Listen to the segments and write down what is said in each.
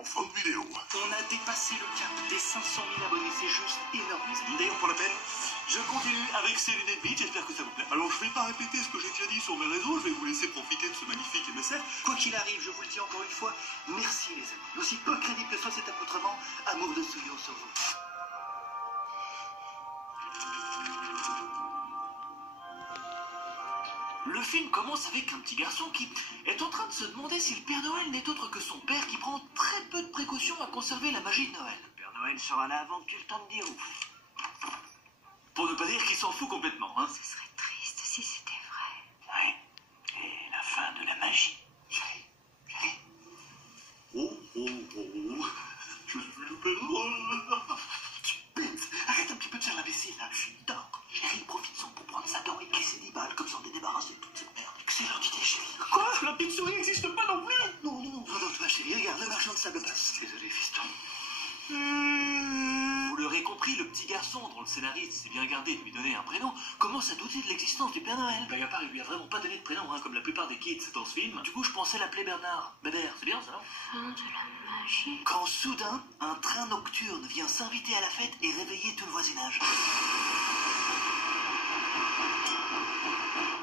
en fin de vidéo. On a dépassé le cap des 500 000 abonnés, c'est juste énorme les amis. D'ailleurs pour la peine, je continue avec ces lunettes Beats, j'espère que ça vous plaît. Alors je vais pas répéter ce que j'ai déjà dit sur mes réseaux, je vais vous laisser profiter de ce magnifique MSR. Quoi qu'il arrive, je vous le dis encore une fois, merci les amis. Aussi peu crédible que soit cet accoutrement, amour de Souillon sur vous. Le film commence avec un petit garçon qui est en train de se demander si le Père Noël n'est autre que son père qui prend très peu de précautions à conserver la magie de Noël. Le Père Noël sera là avant que tu aies le temps de dire ouf. Pour ne pas dire qu'il s'en fout complètement, hein. Ce serait triste si c'était vrai. Ouais. Et la fin de la magie. Chérie. Oh, oh, oh, je suis le Père Noël. Tu bête. Arrête un petit peu de faire l'imbécile là. Dors. Chérie, profite-en pour prendre sa dent et glisser 10 balles comme ça on est débarrassé de toute cette merde. Excellente idée, chérie. Quoi? La petite souris n'existe pas non plus? Non, non, non, toi, chérie, regarde, le marchand de sable passe. Désolé, fiston. Vous l'aurez compris, le petit garçon, dont le scénariste s'est bien gardé de lui donner un prénom, commence à douter de l'existence du Père Noël. Blague à part, il lui a vraiment pas donné de prénom, hein, comme la plupart des kids dans ce film. Du coup, je pensais l'appeler Bernard. Bébert, c'est bien ça, non? Fin de la magie. Quand soudain, un train nocturne vient s'inviter à la fête et réveiller tout le voisinage.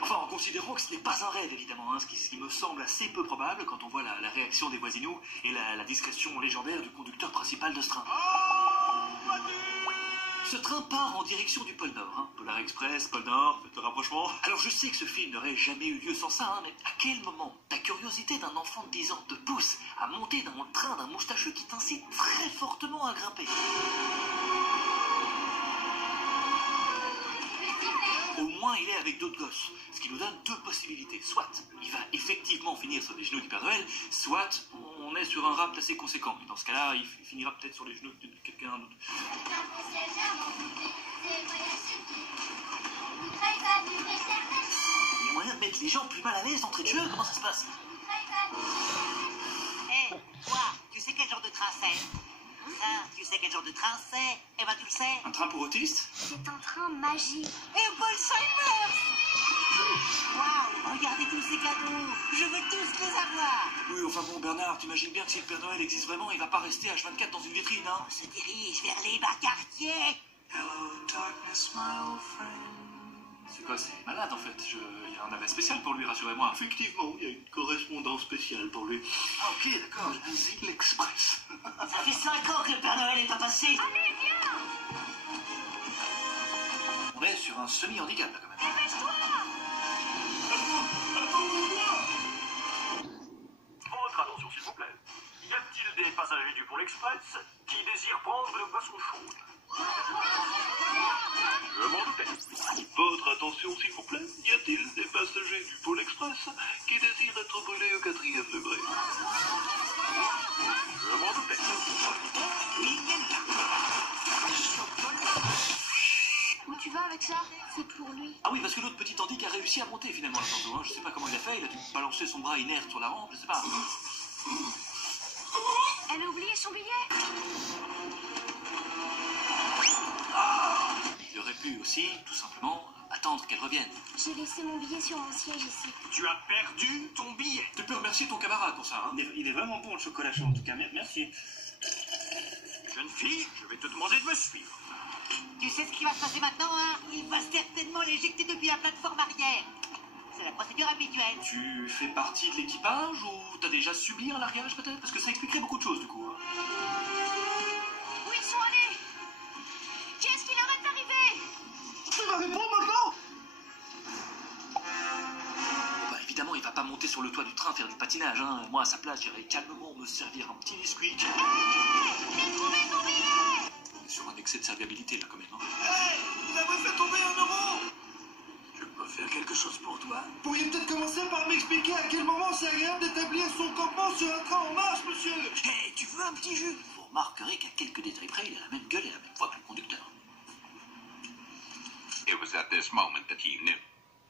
Enfin, en considérant que ce n'est pas un rêve, évidemment, hein, ce qui me semble assez peu probable quand on voit la réaction des voisinous et la discrétion légendaire du conducteur principal de ce train. Ce train part en direction du pôle Nord, hein. Polar Express, pôle Nord, faites le rapprochement. Alors je sais que ce film n'aurait jamais eu lieu sans ça, hein, mais à quel moment ta curiosité d'un enfant de 10 ans te pousse à monter dans le train d'un moustacheux qui t'incite très fortement à grimper? Au moins, il est avec d'autres gosses, ce qui nous donne deux possibilités. Soit il va effectivement finir sur les genoux du Père Noël, soit on est sur un rap assez conséquent. Et dans ce cas-là, il finira peut-être sur les genoux de quelqu'un d'autre. Il y a moyen de mettre les gens plus mal à l'aise d'entrée de jeu? Comment ça se passe? Hé, toi, tu sais quel genre de train c'est? Tu sais quel genre de train c'est? Eh ben tu le sais. Un train pour autistes? C'est un train magique. Et Paul Simon! Waouh, regardez tous ces cadeaux. Je veux tous les avoir. Oui, enfin bon, Bernard, t'imagines bien que si le Père Noël existe vraiment, il va pas rester H24 dans une vitrine, hein? On se dirige vers les bas quartiers. C'est quoi, c'est malade en fait. Il y a un arrêt spécial pour lui, rassurez-moi. Effectivement, il y a une correspondance spéciale pour lui. Ah ok, d'accord. L'Asile Express. Ça fait 5 ans que le Père Noël est pas passé. Allez, viens! On est sur un semi-handicap là quand même. Dépêche-toi! Votre attention s'il vous plaît. Y a-t-il des passagers du Pôle Express qui désirent prendre une boisson chaude? Je m'en doutais. Votre attention s'il vous plaît, y a-t-il des passagers du Pôle Express qui désirent être brûlés au 4e degré? Je m'en doutais. Où tu vas avec ça? C'est pour lui. Ah oui, parce que l'autre petit handicap a réussi à monter finalement là tantôt, hein. Je sais pas comment il a fait, il a dû balancer son bras inerte sur la rampe, je sais pas. Elle a oublié son billet. Il aurait pu aussi, tout simplement, attendre qu'elle revienne. J'ai laissé mon billet sur mon siège ici. Tu as perdu ton billet. Tu peux remercier ton camarade pour ça, hein. Il est vraiment bon le chocolat chaud en tout cas, merci. Jeune fille, je vais te demander de me suivre. Tu sais ce qui va se passer maintenant, hein? Il va certainement l'éjecter depuis la plateforme arrière. C'est la procédure habituelle. Tu fais partie de l'équipage ou t'as déjà subi un largage peut-être? Parce que ça expliquerait beaucoup de choses du coup, hein. Où ils sont allés? Qu'est-ce qui leur est arrivé? Tu vas répondre maintenant? Bah, évidemment, il va pas monter sur le toit du train faire du patinage, hein. Moi, à sa place, j'irai calmement me servir un petit biscuit. J'ai trouvé ton billet! On est sur un excès de serviabilité, là, quand même, hein. Hey, vous avez fait tomber 1 euro! Je peux faire quelque chose pour toi? Vous pourriez peut-être commencer par m'expliquer à quel moment c'est agréable d'établir son campement sur un train en marche, monsieur? Hé, tu veux un petit jus? Vous remarquerez qu'à quelques détails près, il a la même gueule et la même voix que le conducteur. It was at this moment that he knew.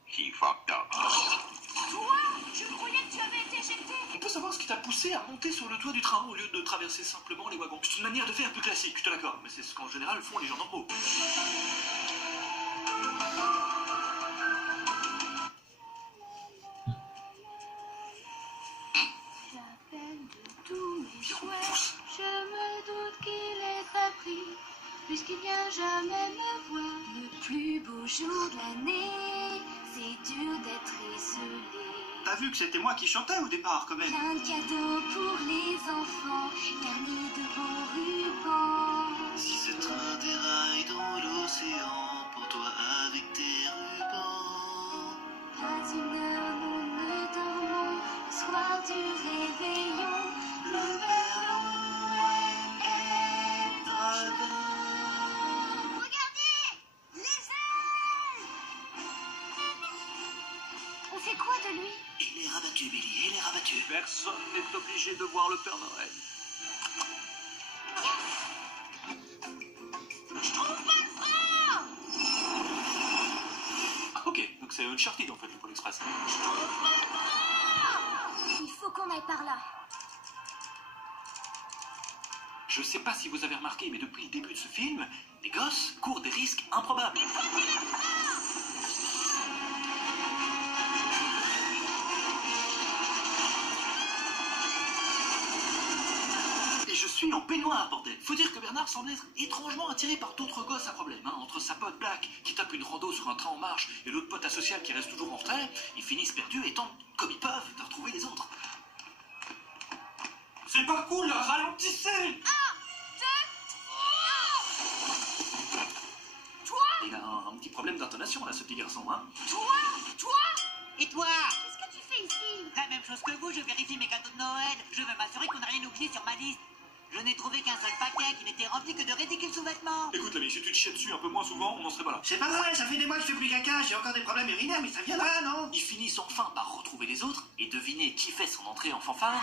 He fucked up. Toi? Je croyais que tu avais été éjecté. On peut savoir ce qui t'a poussé à monter sur le toit du train au lieu de traverser simplement les wagons. C'est une manière de faire plus classique, je te l'accorde, mais c'est ce qu'en général font les gens normaux. J'appelle de tous mes souhaits. jamais me voir. Le plus beau jour de l'année, c'est dur d'être isolé. T'as vu que c'était moi qui chantais au départ, quand même. Plein de cadeaux pour les enfants, garnis de beaux rubans. Si ce train déraille dans l'océan, pour toi avec tes rubans. Pas une heure, nous ne dormons, le soir du réveillon. Le Père Noël est dragon. Regardez, les ailes! On fait quoi de lui? Il est rabattu, Billy, il est rabattu. Personne n'est obligé de voir le Père Noël. Je trouve pas le train! Ah, ok, donc c'est Uncharted en fait, le Pôle Express. Il faut qu'on aille par là. Je sais pas si vous avez remarqué, mais depuis le début de ce film, les gosses courent des risques improbables. Et je suis en peignoir, bordel. Faut dire que Bernard semble être étrangement attiré par d'autres gosses à problème. Hein. Entre sa pote Black, qui tape une rando sur un train en marche, et l'autre pote asocial qui reste toujours en retrait, ils finissent perdus et tentent, comme ils peuvent, de retrouver les autres. C'est pas cool, ralentissez! Il a un petit problème d'intonation, là, ce petit garçon, hein. Et toi? Qu'est-ce que tu fais ici? La même chose que vous, je vérifie mes cadeaux de Noël. Je veux m'assurer qu'on n'a rien oublié sur ma liste. Je n'ai trouvé qu'un seul paquet qui n'était rempli que de ridicules sous-vêtements. Écoute l'ami, si tu te chiais dessus un peu moins souvent, on n'en serait pas là. C'est pas vrai, ça fait des mois que je fais plus caca, j'ai encore des problèmes urinaires, mais ça viendra, non? Ils finissent enfin par retrouver les autres et deviner qui fait son entrée en fanfare.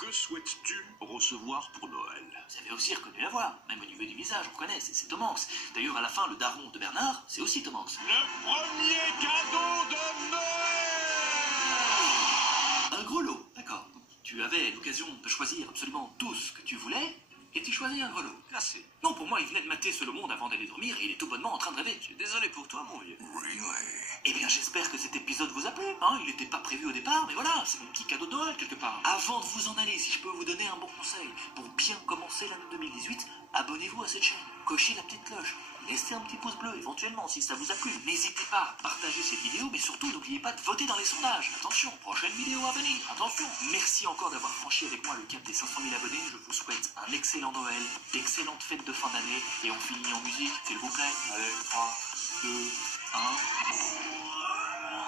Que souhaites-tu recevoir pour Noël? Vous avez aussi reconnu la voix, même au niveau du visage, on reconnaît, c'est Tom Hanks. D'ailleurs, à la fin, le daron de Bernard, c'est aussi Tom Hanks. Le premier cadeau de Noël! Un gros lot, d'accord. Tu avais l'occasion de choisir absolument tout ce que tu voulais, et tu choisis un gros lot. Classé. Non, pour moi, il venait de mater ce Le Monde avant d'aller dormir, et il est tout bonnement en train de rêver. Je suis désolé pour toi, mon vieux. Eh bien, j'espère que cet épisode vous a plu. Hein, il n'était pas prévu au départ, mais voilà, c'est mon petit cadeau de Noël quelque part. Avant de vous en aller, si je peux vous donner un bon conseil, pour bien commencer l'année 2018, abonnez-vous à cette chaîne, cochez la petite cloche, laissez un petit pouce bleu éventuellement si ça vous a plu. N'hésitez pas à partager cette vidéo, mais surtout n'oubliez pas de voter dans les sondages. Attention, prochaine vidéo à venir, attention. Merci encore d'avoir franchi avec moi le cap des 500 000 abonnés. Je vous souhaite un excellent Noël, d'excellentes fêtes de fin d'année, et on finit en musique, s'il vous plaît. Allez, 3, 2, 1.